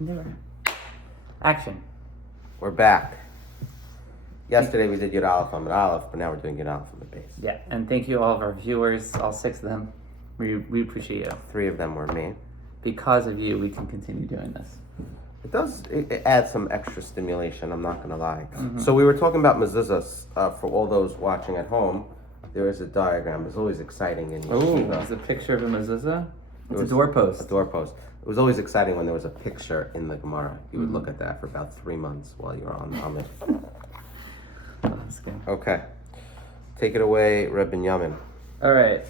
Never. Action. We're back. Yesterday we did Yud Aleph on the Aleph, but now we're doing Yud Aleph on the base. Yeah, and thank you all of our viewers, all 6 of them. We appreciate you. 3 of them were me. Because of you, we can continue doing this. It adds some extra stimulation, I'm not going to lie. Mm-hmm. So we were talking about mezuzahs. For all those watching at home, there is a diagram. It's always exciting in yeshiva. There's a picture of a mezuzah? It's a doorpost. A doorpost. It was always exciting when there was a picture in the Gemara. You would look at that for about 3 months while you were on it. That's good. Okay. Take it away, Reb Binyamin. All right.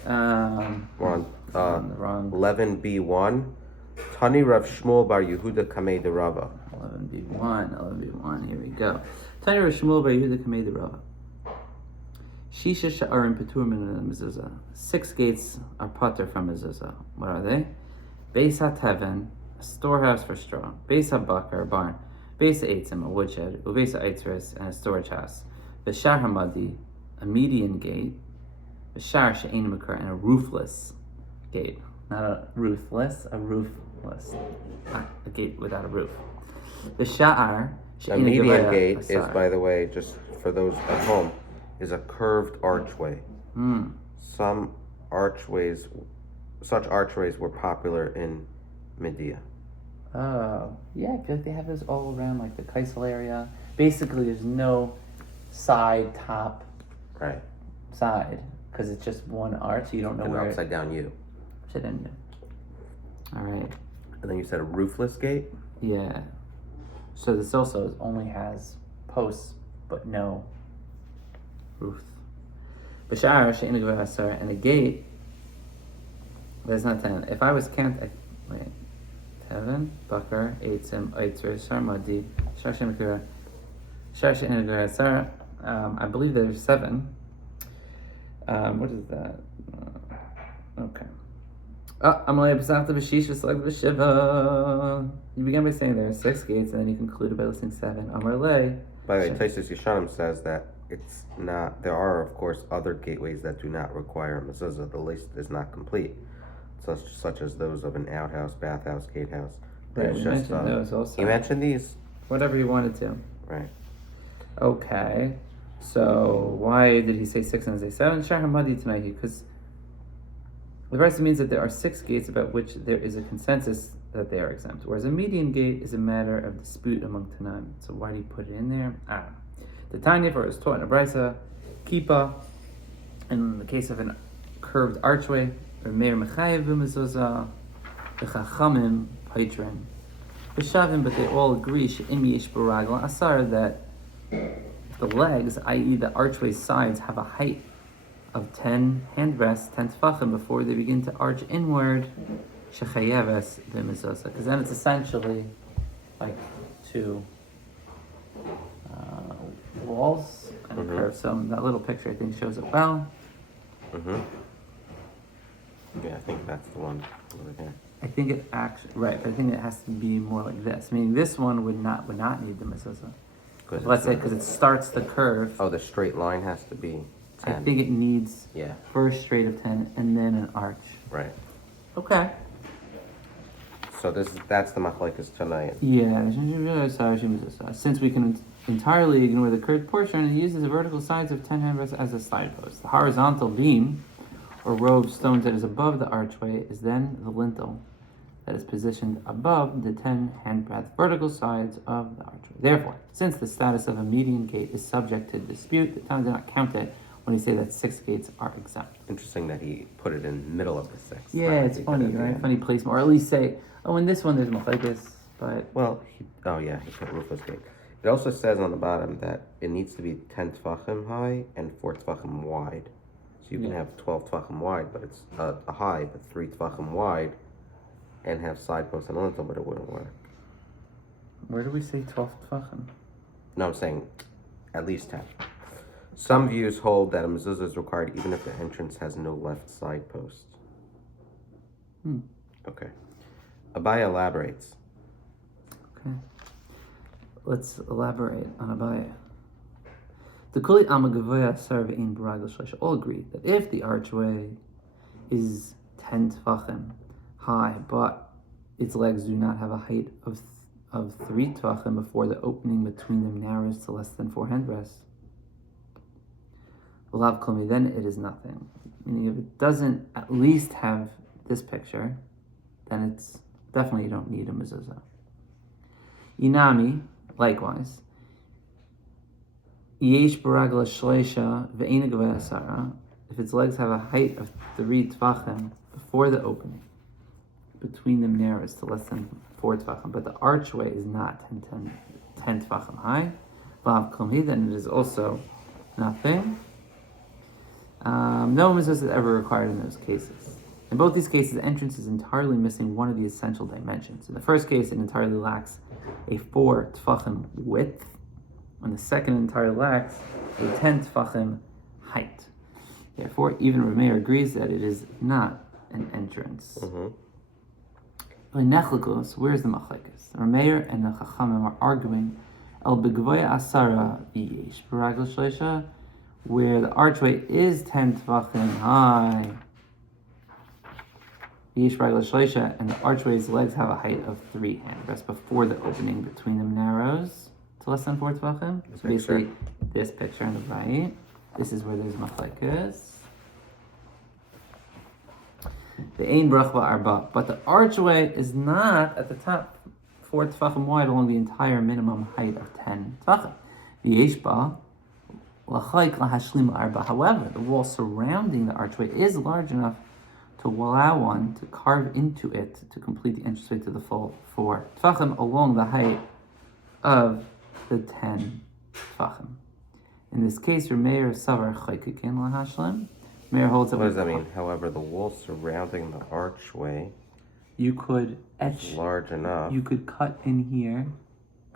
We're on the wrong 11b1. Tuni Rav Shmuel bar Yehuda Kamei de Rava. 11b1. Here we go. Tuni Rav Shmuel bar Yehuda Kamei de Rava. Shisha sha'arim petur min mezuzah. 6 gates are pater from mezuzah. What are they? Beis HaTeven, a storehouse for straw. Beis HaBakar, a barn. Beis HaEitzim, a woodshed. Ubeis HaEitzres, and a storage house. V'shar Hamadi, a median gate. V'shar she'ein makar, and a roofless gate. Not a roofless, a roofless. A gate without a roof. V'sha'ar A median gate is, by the way, just for those at home, is a curved archway. Such archways were popular in Medea. Oh, yeah, I feel like they have those all around, like the Kaisel area. Basically, there's no side, top, side, because it's just one arch. You don't know where. Upside down U. Upside down U. All right. And then you said a roofless gate? Yeah. So this also only has posts, but no roof. Bashar, and a gate. That's not 10. If I was counting, wait, Teven, Bakar, Eitzim, Eitzir, Sharmadi, Sharshem Sar. I believe there's 7. What is that? Okay. Amalei Pesachta B'Shish V'Slag B'Shiva. You began by saying there are 6 gates, and then you concluded by listing 7. Amalei. By the way, Taisus Yeshanim says that it's not. There are, of course, other gateways that do not require a mezuzah. The list is not complete, such as those of an outhouse, bathhouse, gatehouse. Right, we mentioned those also. You mentioned these? Whatever you wanted to. Right. Okay. So why did he say 6 and say 7? Shar Hamadi tonight, because the verse means that there are 6 gates about which there is a consensus that they are exempt, whereas a median gate is a matter of dispute among Tanaim. So why do you put it in there? I don't know. The Tanya, for it was taught in a brisa, Kippah, in the case of a curved archway, or Meir Mechayev b'mezuzah, the Chachamim Paitrin, B'Shavim, but they all agree she'im yesh b'ragla asar, that the legs, i.e. the archway sides, have a height of 10 handbreadths, 10 tefachim, before they begin to arch inward, shechayeves b'mezuzah, because then it's essentially like 2 walls and a curve. So that little picture, I think, shows it well. Yeah, I think that's the one over there. I think it actually but I think it has to be more like this. Meaning this one would not need the mezuzah. Let's say because it starts the curve. Oh, the straight line has to be 10. I think it needs first straight of 10 and then an arch. Right. Okay. So that's the machlekes tonight. Yeah. Since we can entirely ignore the curved portion, it uses the vertical sides of 10 handbreadths as a side post. The horizontal beam or row of stones that is above the archway is then the lintel that is positioned above the 10 handbreadth vertical sides of the archway. Therefore, since the status of a median gate is subject to dispute, the Tana did not count it when he say that 6 gates are exempt. Interesting that he put it in the middle of the 6. Yeah, it's funny, right? Funny placement, or at least say, in this one there's machlekes, but he put roofless gate. It also says on the bottom that it needs to be 10 tefachim high and 4 tefachim wide. So you can have 12 tefachim wide, but it's a high, but 3 tefachim wide, and have side posts and a lintel, but it wouldn't work. Where do we say 12 tefachim? No, I'm saying at least 10. Some views hold that a mezuzah is required even if the entrance has no left side post. Okay. Abaye elaborates. Okay. Let's elaborate on Abaye. The Kuli Amagavoya Sarvein Baragel Shlesh all agree that if the archway is 10 tefachim high, but its legs do not have a height of of 3 tvachim before the opening between them narrows to less than 4 handbreadths. Lav Kulmi, then it is nothing. Meaning if it doesn't at least have this picture, then it's definitely you don't need a mezuzah. Inami, likewise, Yesh baragla shleisha ve'ena gavei asara, if its legs have a height of 3 tvachim before the opening, between them narrows to less than 4 tvachim, but the archway is not 10 tvachim high, Lav Kulmi, then it is also nothing. No mezuzah is ever required in those cases. In both these cases, the entrance is entirely missing one of the essential dimensions. In the first case, it entirely lacks a 4 tfachim width. In the second, it entirely lacks a 10 tfachim height. Therefore, even Rameir agrees that it is not an entrance. Nechlikos, where's the machlekes? Rameir and the Chachamim are arguing El begvoya asara yesh b'ragel shleisha, where the archway is 10 tvachim high, yesh b'ragel shleisha, and the archway's legs have a height of 3 handbreadths before the opening between them narrows to less than 4 tvachim. So basically, this picture on the right, this is where there's machlekes. The ein brach ba'arba, but the archway is not at the top 4 tefachim wide along the entire minimum height of 10 tefachim. V'yesh l'chayk lahashlim arba. However, the wall surrounding the archway is large enough to allow one to carve into it to complete the entranceway to the full 4 tefachim along the height of the 10 tefachim. In this case, Rameir savar chaykikin lahashlim. Rameir holds that. What does that mean? However, the wall surrounding the archway, you could etch, is large enough. You could cut in here,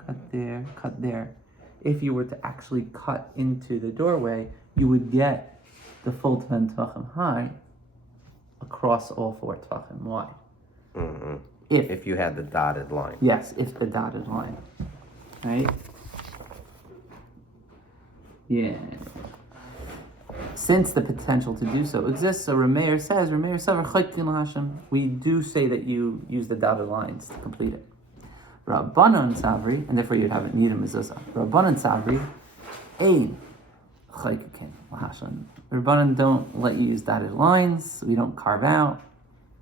cut there, cut there. If you were to actually cut into the doorway, you would get the full 10 tefachim high across all 4 tefachim wide. Mm-hmm. If you had the dotted line. Yes, if the dotted line. Right? Yeah. Since the potential to do so exists, so Rameir says, we do say that you use the dotted lines to complete it. Rabanan Savri, and therefore you'd have it need a mezuzah. Rabanan Savri, ein chaykikin lahashlim. Rabanan don't let you use dotted lines. We don't carve out.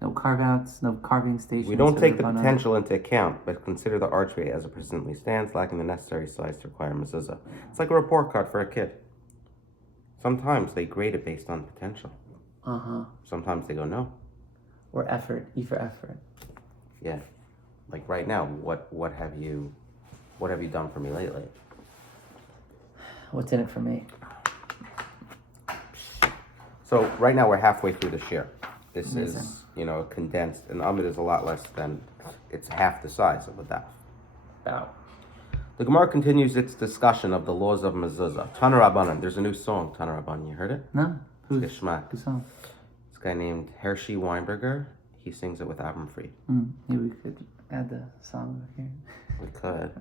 No carve outs, no carving stations. We don't take the potential into account, but consider the archway as it presently stands, lacking the necessary size to require mezuzah. It's like a report card for a kid. Sometimes they grade it based on potential. Sometimes they go no. Or effort, E for effort. Yeah. Like right now, what have you done for me lately? What's in it for me? So right now we're halfway through the shir. This Amazing. is, condensed, and Amid is a lot less than, it's half the size of a daf. About. The Gemara continues its discussion of the laws of mezuzah. Tana Rabanan. There's a new song, Tana Rabanan. You heard it? No. Who's Geschmack. Who's song? This guy named Hershey Weinberger. He sings it with Avram Fried. Maybe we could add the song over here. We could.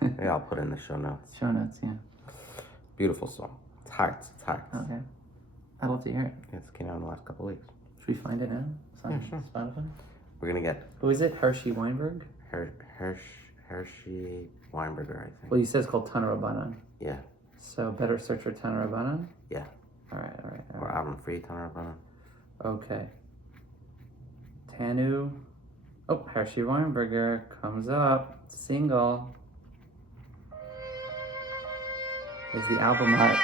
Maybe I'll put it in the show notes. Show notes, yeah. Beautiful song. It's heart. It's heart. Okay. I'd love to hear it. It came out in the last couple of weeks. Should we find it now? It's on Yeah, sure. Spotify? We're gonna get Who is it? Hershey Weinberg? Hershey Weinberger, I think. Well, you said it's called Tana Rabanan. Yeah. So better search for Tana Rabanan? Yeah. All right. Or Avram Fried, Tana Rabanan. Okay. Tanu. Oh, Hershey Weinberger comes up. Single. Is the album art.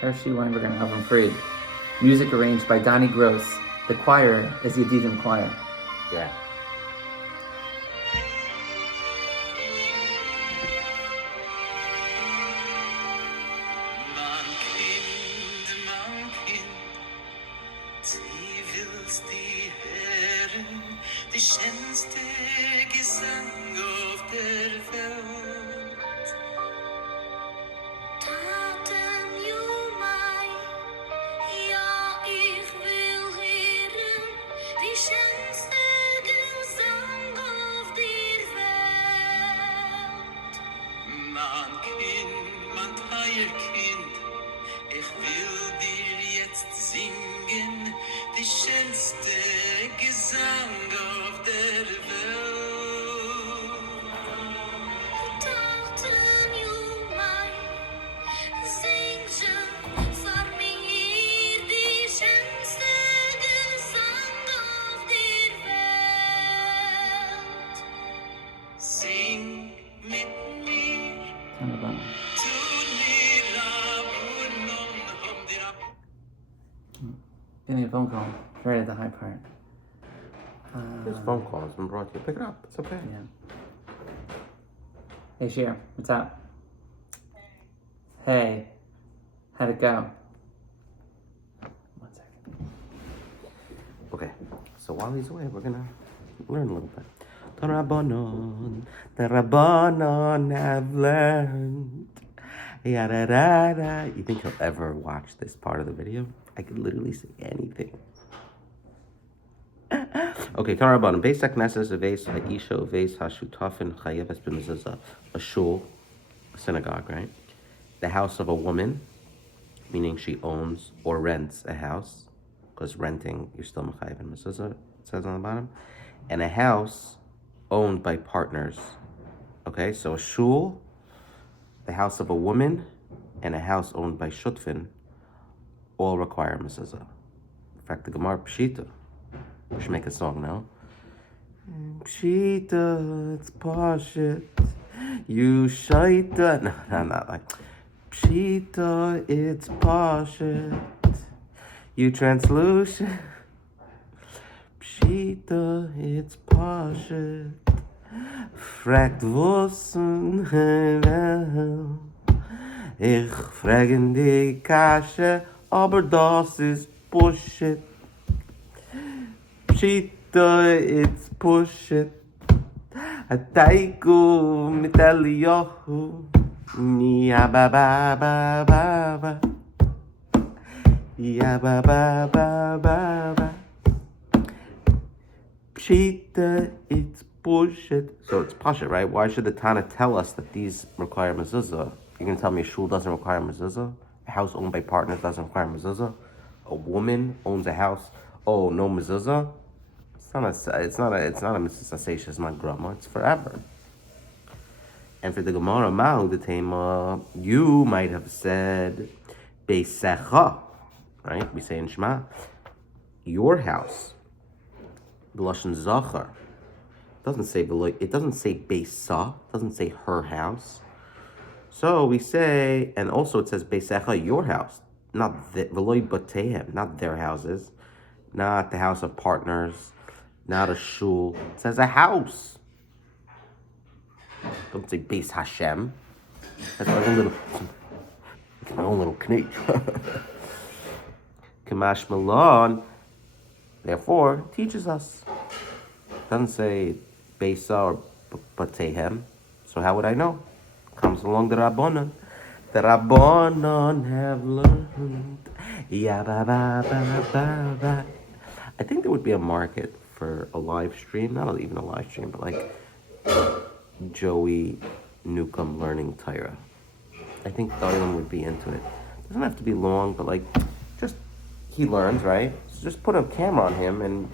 Hershey Weinberger and Avram Fried. Music arranged by Donnie Gross. The choir is Yedidim Choir. Yeah. Die schönste Gesang auf der Welt. Taten Yoma, ja, ich will hören die schönste Gesang auf der Welt. Mein Kind, mein teuer Kind, ich will dir jetzt singen die schönste Gesang auf der Welt. Tachten Yoma, sing schon vor mir die schönste Gesang auf der Welt. Sing mit mir, Rabanan. Tuni, Rabanan, hum dir ab. Getting a phone call right at the high part. This phone call has been brought to you. Pick it up. It's okay. Yeah. Hey, Shir, what's up? Hey, how'd it go? 1 second. Okay. So while he's away, we're gonna learn a little bit. The Rabanan have learned. Yada. You think he'll ever watch this part of the video? I could literally say anything. Okay, Tarabanan. Basic Knesses Aves Haisha Aves Hashutafin Chayeves B'Mezuzah. A shul, a synagogue, right? The house of a woman, meaning she owns or rents a house, because renting you're still Mechayev and Mezuzah. It says on the bottom, and a house owned by partners. Okay, so a shul, the house of a woman, and a house owned by shutfin all require mezuzah. In fact, the Gemara Pshita, we should make a song now. Pshita, it's pashit. You shaita. No, not like Pshita, it's pashit. You translucent. Pshita, it's pashit. Fragt wussen wel. Ich fragen die Kasche, aber das ist Bullshit. Pshita, it's Bullshit. A taiku mit Eliyahu. Ya ba ba ba ba ba. Ya ba ba ba ba ba. Pshita, it's bullshit. So it's pasha, right? Why should the Tana tell us that these require mezuzah? You're gonna tell me a shul doesn't require mezuzah? A house owned by partners doesn't require mezuzah? A woman owns a house. Oh, no mezuzah? It's not a mitzvah sasha. It's not grama. It's forever. And for the Gemara Mahu the Tema, you might have said beisecha, right? We say in Shema, your house. The lashon zachar. It doesn't say beisa. It doesn't say her house. So we say, and also it says beisecha, your house, not v'loy batehem, not their houses, not the house of partners, not a shul. It says a house. Don't say beis Hashem. That's my own little knee. Kamash Malon, therefore, teaches us. Doesn't say beisa or batehem. So how would I know? Comes along the Rabanan. The Rabanan have learned. Ya ba ba ba ba ba. I think there would be a market for a live stream. Not even a live stream, but like Joey Newcomb learning Torah. I think Thailand would be into it. Doesn't have to be long, but like, just he learns, right? So just put a camera on him and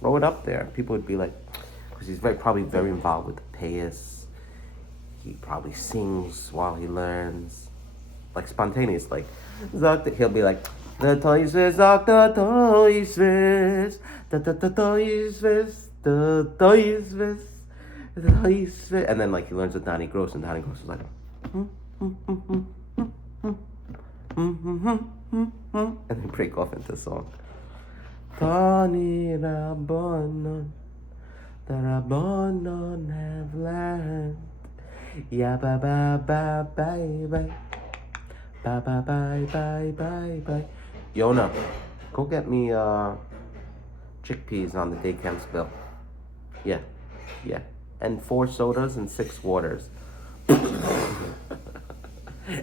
throw it up there. People would be like, because he's probably very involved with the payas. He probably sings while he learns, like spontaneous. Like he'll be like, the toisves, the toisves, the toisves, the toisves, the toisves, and then like he learns with Donnie Gross, and Donnie Gross is like, and then break off into song. Tani Rabanan, the Rabanan have learned. Ya ba ba ba bye bye, ba ba bye bye bye bye. Yona, go get me chickpeas on the day camp's bill. Yeah, and 4 sodas and 6 waters, and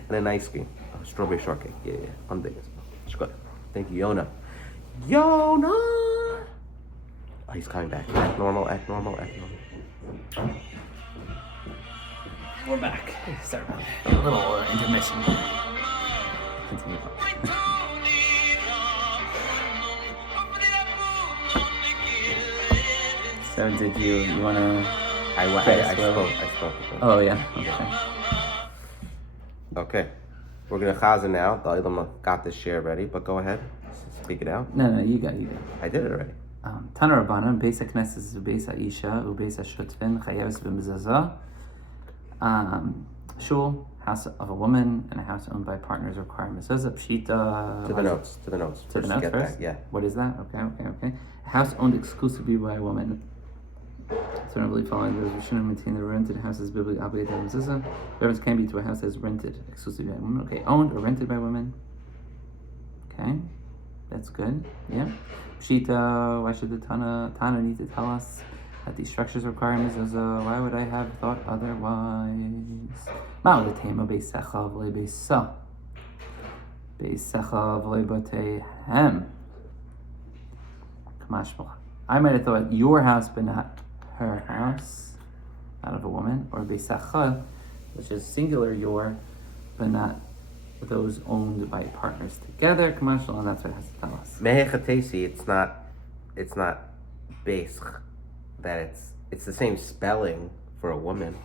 an ice cream, strawberry shortcake. Yeah, on the day camp's bill. It's good. Thank you, Yona. Yona. Oh, he's coming back. Act normal. We're back. Sorry about that. A little intermission. Continue. So did you want to... I Yes, spoke with them. Oh, yeah. Okay. Okay. We're going to chaza now. The Ilam got this share ready, but go ahead. Speak it out. No, you go. I did it already. Tana Rabanan, Beis HaKnesses, Beis HaIsha, Beis HaShutvin, Chayeves B'Mezazah. Shul, house of a woman, and a house owned by partners require mezuzah. Pshita. To the notes. To the notes Get first? that, yeah. What is that? Okay. A house owned exclusively by a woman. So normally following those, we shouldn't maintain the rented houses biblically obligated on mezuzah. Reference can be to a house that is rented exclusively by a woman. Okay, owned or rented by women. Okay, that's good. Yeah. Pshita, why should the Tana need to tell us that these structures require mezuzah? Why would I have thought otherwise? Ma'alatema beisecha v'le beisa. Beisecha v'le botehem. Kamashmala. I might have thought your house, but not her house, out of a woman, or beisecha, which is singular your, but not those owned by partners together. Kamashmala, and that's what it has to tell us. Mehechatesi, it's not beis, that it's the same spelling for a woman.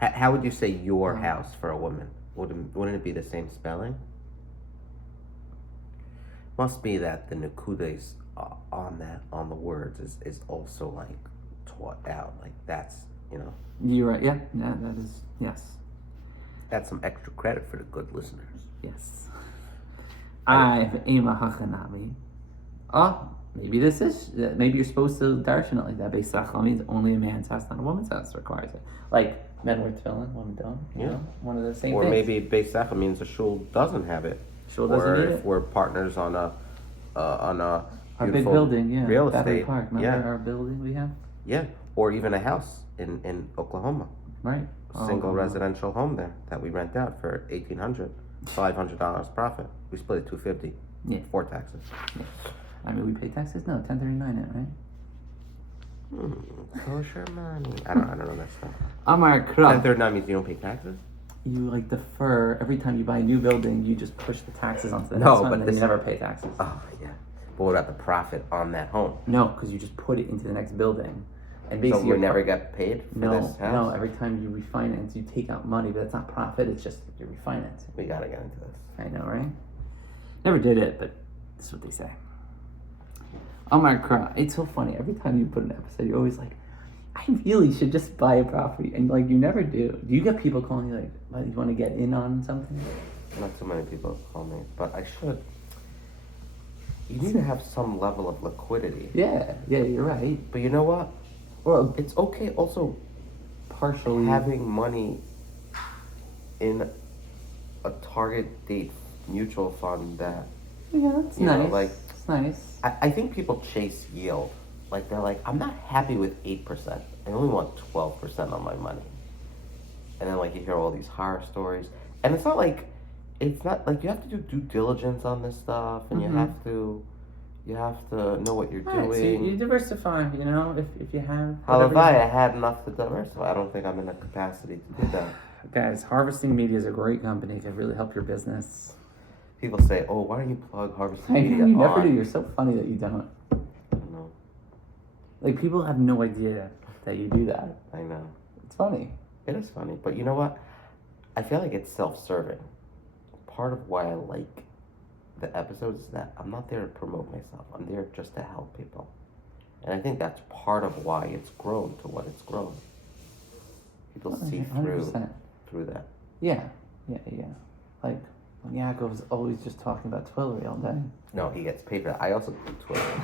How would you say your house for a woman? Wouldn't it be the same spelling? Must be that the nekudas on the words is also like taught out. Like that's, You're right. Yeah, that is, yes. That's some extra credit for the good listeners. Yes. Maybe this is, maybe you're supposed to darshan it like that. Beisachla means only a man's house, not a woman's house requires it. Like men wear tefillin, women don't. You know, one of the same or things. Maybe beisachla means a shul doesn't have it. Shul doesn't need if it. we're partners on a Our big building, yeah. real Battery estate, Park, remember our building we have? Yeah, or even a house in Oklahoma. Right. Single residential home there that we rent out for $1,800, $500 profit. We split it $250. Yeah. Before taxes. Yeah. I mean, we pay taxes? No, 1039 it, right? Kosher money. I don't know that stuff. Amar Kra. 1039 means you don't pay taxes? You like defer every time you buy a new building. You just push the taxes onto the No, next one, but and then you never pay taxes. Oh yeah. But what about the profit on that home? No, because you just put it into the next building, and So basically we never get paid for this house? No. Every time you refinance, you take out money, but it's not profit. It's just you're refinancing. We gotta get into this. I know, right? Never did it, but this is what they say. Amar Kra. It's so funny. Every time you put an episode, you're always like, I really should just buy a property, and like you never do. Do you get people calling you like, you want to get in on something? Not so many people call me, but I should. You need to have some level of liquidity. Yeah, you're right. But you know what? Well, It's okay also partially having money in a target date mutual fund that Yeah, that's you know, nice. like- it's nice. I think people chase yield. Like they're like, I'm not happy with 8%. I only want 12% on my money. And then like you hear all these horror stories. And it's not like you have to do due diligence on this stuff and you have to know what you're Right, so doing. you diversify, you know, if you have. However, whatever I had enough to diversify. I don't think I'm in a capacity to do that. Guys, Harvesting Media is a great company. It can really help your business. People say, "Oh, why don't you plug Harvesting I Media?" know you never on? do. You're so funny that you don't. I know. Like, people have no idea that you do that. I know. It's funny. It is funny, but you know what? I feel like it's self-serving. Part of why I like the episodes is that I'm not there to promote myself. I'm there just to help people. And I think that's part of why it's grown to what it's grown. People see 100%. through that. Yeah. Like, when Yaakov's always just talking about Twillery all day. No, he gets paid for that. I also do Twitter.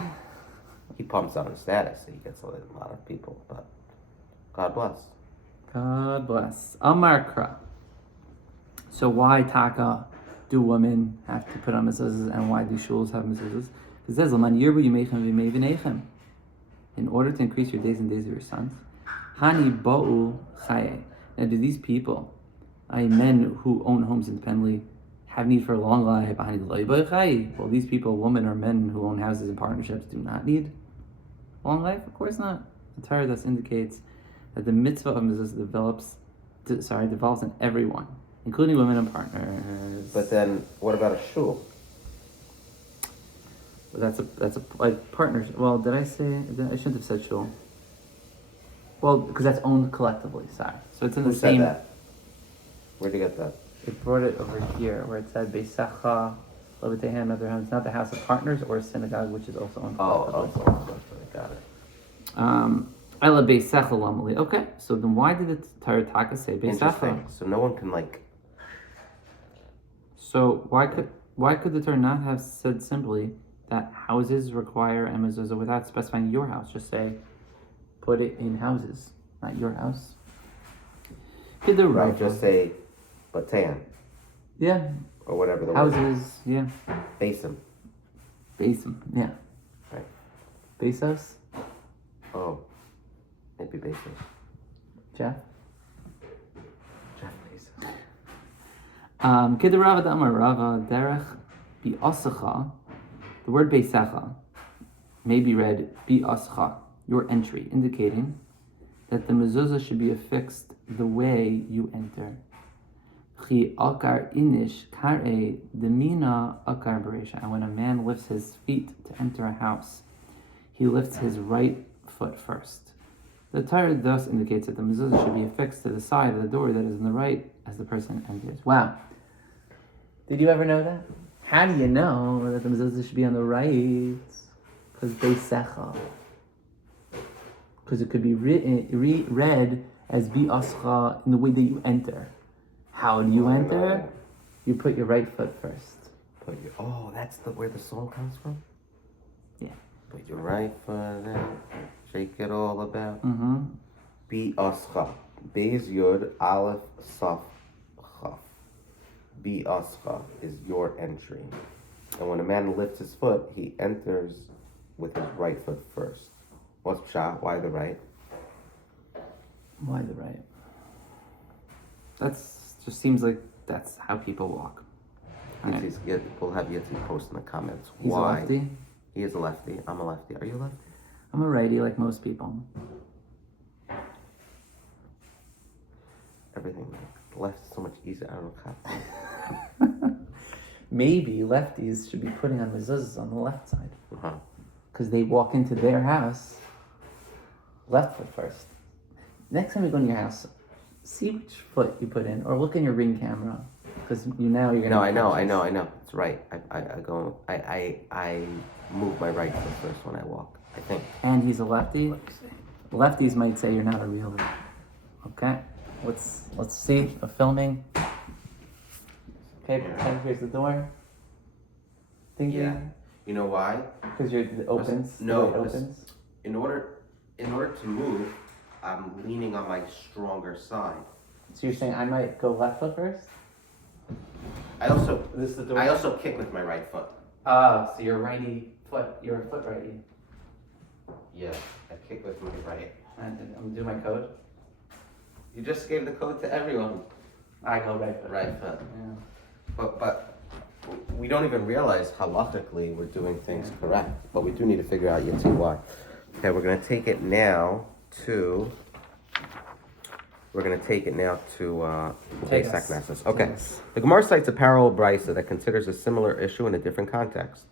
He pumps on his status, so he gets a lot of people. But God bless. God bless. Amar Kra. So why Taka do women have to put on mezuzahs and why do shuls have mezuzahs? Because it says, "L'man yirbu yimechem v'mei v'nechem." In order to increase your days and days of your sons. Hani ba'u chaye. Now do these people, men who own homes independently, have need for a long life? Well, these people, women or men who own houses in partnerships, do not need long life? Of course not. The Torah thus indicates that the mitzvah of mezuzah develops in everyone, including women and partners. But then, what about a shul? That's a like partners. Well, did I say? I shouldn't have said shul. Well, because that's owned collectively. Sorry. So it's in Who the said same. that? Where'd you get that? It brought it over here where it said Beisacha, Levitehan, other homes. Not the house of partners or a synagogue, which is also owned collectively. Got it. I love Beisacha Lamali. Okay, so then why did the Torah Taka say Beisacha? Interesting. So no one can like. So why could the Torah not have said simply that houses require a mezuzah without specifying your house? Just say, put it in houses, not your house. Could the Right. Just say, batan yeah, or whatever the word is. houses, yeah, Basin. basin, yeah, Right. Bezos, Oh, maybe basin. Jeff. Jeff Bezos. Kid Rava Damar Rava Derech Bi Asacha. The word Beisacha may be read Bi Asacha, your entry, indicating that the mezuzah should be affixed the way you enter. Chi akar inish kare demina akar beresha. And when a man lifts his feet to enter a house, he lifts his right foot first. The Torah thus indicates that the mezuzah should be affixed to the side of the door that is on the right as the person enters. Wow. Did you ever know that? How do you know that the mezuzah should be on the right? Because Beisacha. Because it could be read as Bi Ascha in the way that you enter. How do you enter? You put your right foot first. That's where the song comes from? Yeah. Put your right foot out, shake it all about. Mm-hmm. Bi ascha. Bez yud aleph saf chaf. Bi ascha is your entry. And when a man lifts his foot, he enters with his right foot first. What's pshat? Why the right? Why the right? That's just seems like that's how people walk. Right. We'll have Yitzi post in the comments. He's why. a lefty. He is a lefty. I'm a lefty. Are you a lefty? I'm a righty, like most people. Everything. Left is so much easier. I don't know. Maybe lefties should be putting on mezuzahs on the left side. Uh-huh. Because they walk into their house left foot first. Next time you go in your house, see which foot you put in, or look in your Ring camera, because you're gonna. No, I know. It's right. I move my right foot first when I walk, I think. And he's a lefty. Lefties might say you're not a realtor. Okay, let's see a filming. Okay, here's the door. Thinking. Yeah. You know why? Because it opens. No, it opens. In order to move, I'm leaning on my stronger side. So you're saying I might go left foot first? I also This is the door. I also kick with my right foot. So you're righty foot. You're a foot righty. Yeah, I kick with my right. And I'm gonna do my code. You just gave the code to everyone. I go right foot. Right foot. Yeah. But we don't even realize halachically we're doing things correct. But we do need to figure out Yitzi why. Okay, we're gonna take it now to. Pesach Nessus. Okay. The Gemara cites a parallel brisa that considers a similar issue in a different context.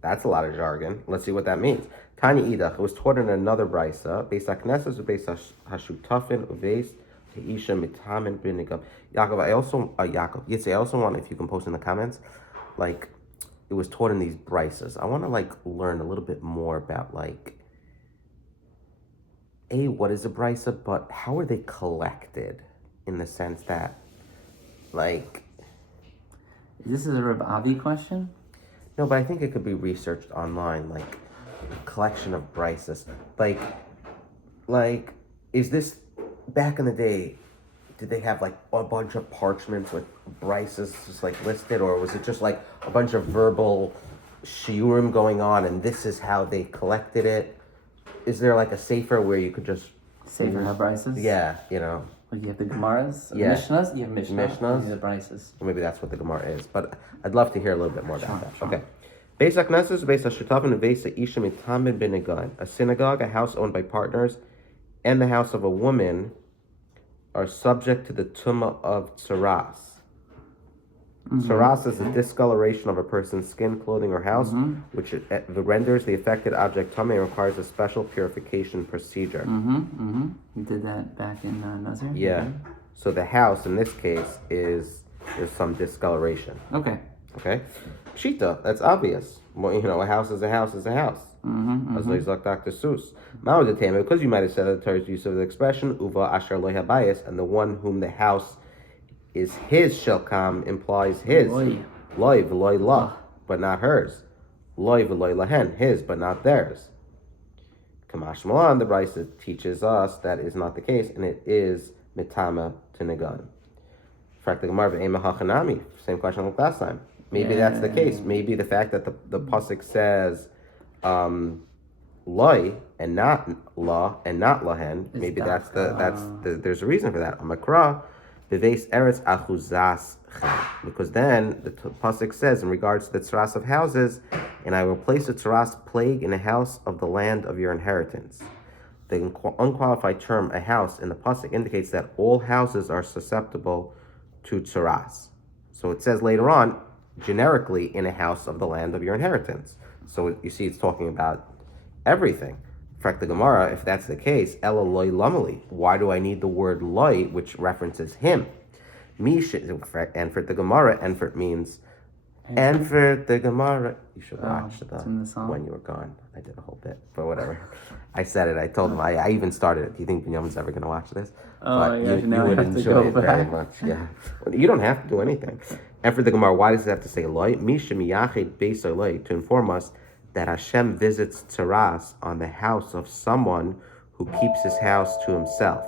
That's a lot of jargon. Let's see what that means. Tani idach. It was taught in another brisa. Pesach Nessus ubeis hashutafin ubeis teisha mitamin binigam. Yitzi, I also want, if you can post in the comments, like, it was taught in these brises. I want to learn a little bit more about what is a brisa, but how are they collected? In the sense that, This is a Reb Avi question? No, but I think it could be researched online, collection of brises. Is this, back in the day, did they have a bunch of parchments with brises just listed, or was it just a bunch of verbal shiurim going on and this is how they collected it? Is there a sefer where you could just... Sefer HaBrises? Yeah, Like you have the Gemaras? Yeah. Mishnas? You have Mishnas. You have the Brises. Or maybe that's what the Gemara is. But I'd love to hear a little bit more about that. Sure. Okay. Beis HaKnesses, Beis HaShutavim, and Beis HaIsha Mitamin B'Negan. A synagogue, a house owned by partners, and the house of a woman are subject to the Tumah of Tsaras. Tsaras is the discoloration of a person's skin, clothing, or house, which renders the affected object tummy and requires a special purification procedure. You did that back in Nazir? Yeah. So the house in this case is there's some discoloration. Okay. Okay. Pshita, that's obvious. Well, a house is a house is a house. As like Dr. Seuss. Because you might have said the Torah's use of the expression uva asher lo habayis, and the one whom the house is his shelkam implies his. Loy v'loy la, but not hers. Loy v'loy lahen, his, but not theirs. Kamash Malan, the Brisa teaches us that is not the case, and it is mitama to negan. Same question like last time. Maybe that's the case. Maybe the fact that the pasuk says loy and not la and not lahen. Maybe that's there's a reason for that. Amakra beves eretz achuzas, because then the pasuk says in regards to the tzaras of houses, and I will place a tzaras plague in a house of the land of your inheritance. The unqualified term a house in the pasuk indicates that all houses are susceptible to tzaras. So it says later on, generically, in a house of the land of your inheritance. So you see, it's talking about everything. For the Gemara, if that's the case, Ela loy lamali. Why do I need the word loy, which references him? And for the Gemara, Enfert means. And for the Gemara, you should watch when you were gone. I did a whole bit, but whatever. I said it. I told him. I even started it. Do you think Binyamin's ever going to watch this? But you would enjoy it very much. Yeah, you don't have to do anything. And for the Gemara, why does it have to say loy? Misha miyachid beisar loy, to inform us that Hashem visits tzaras on the house of someone who keeps his house to himself.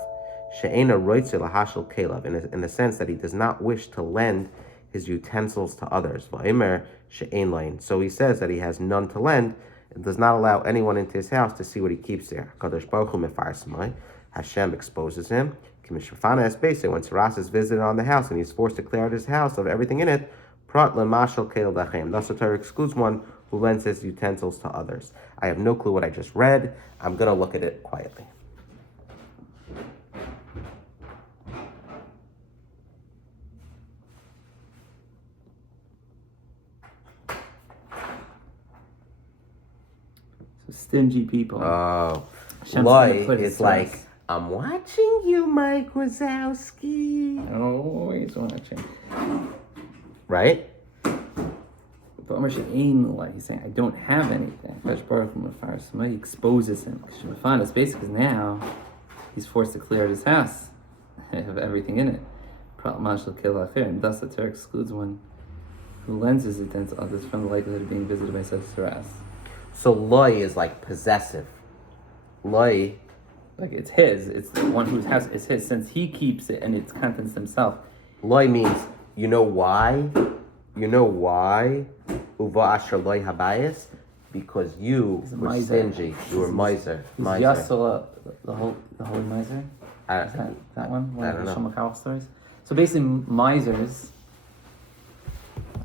She'ena roitze lahashel kelav, in the sense that he does not wish to lend his utensils to others. Va'emer she'ein lain. So he says that he has none to lend and does not allow anyone into his house to see what he keeps there. Kadosh Baruch Hu mefarsamai. Hashem exposes him. Kimishvafana es when tzaras is visited on the house and he's forced to clear out his house of everything in it. Prat lemashel kelav dachem. Thus the Torah excludes one who lends his utensils to others. I have no clue what I just read. I'm going to look at it quietly. So stingy people. Oh, Hashem's loy gonna put his is like, stress. I'm watching you, Mike Wazowski. Always watching. Right? But he's saying, I don't have anything. He exposes him. Shemafan is basically now he's forced to clear out his house of everything in it. And thus the Torah excludes one who lends his utensils to others from the likelihood of being visited by such tzaras. So loy is like possessive. Loy, like it's his. It's the one whose house is his, since he keeps it and its contents himself. loy means, you know why? You know why? Uva asher loy habayis? Because you were stingy. You were miser. Is Yasala the holy miser? Is that one? One of the Shomakawa stories? So basically, misers,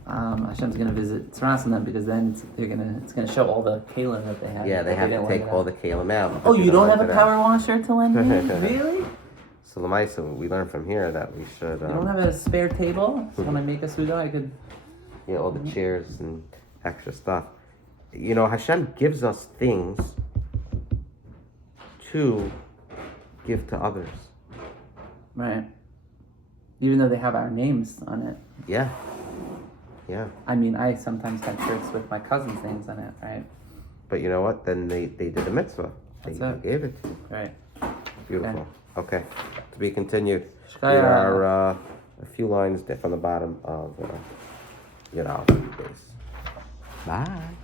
Hashem's going to visit tzaras on them, because then it's going to show all the kalim that they have. Yeah, they have to take all the kalim out. Oh, you don't have a power washer to lend me? Really? So Lamaisa, we learned from here that we should. You don't have a spare table? So when I make a suda, I could. Yeah, all the chairs and extra stuff. Hashem gives us things to give to others. Right. Even though they have our names on it. Yeah. Yeah. I mean, I sometimes have shirts with my cousin's names on it, right? But you know what? Then they did a mitzvah. They gave it to you. Right. Beautiful. Okay. To be continued. Shkaya. Here are a few lines from the bottom of, base. Bye.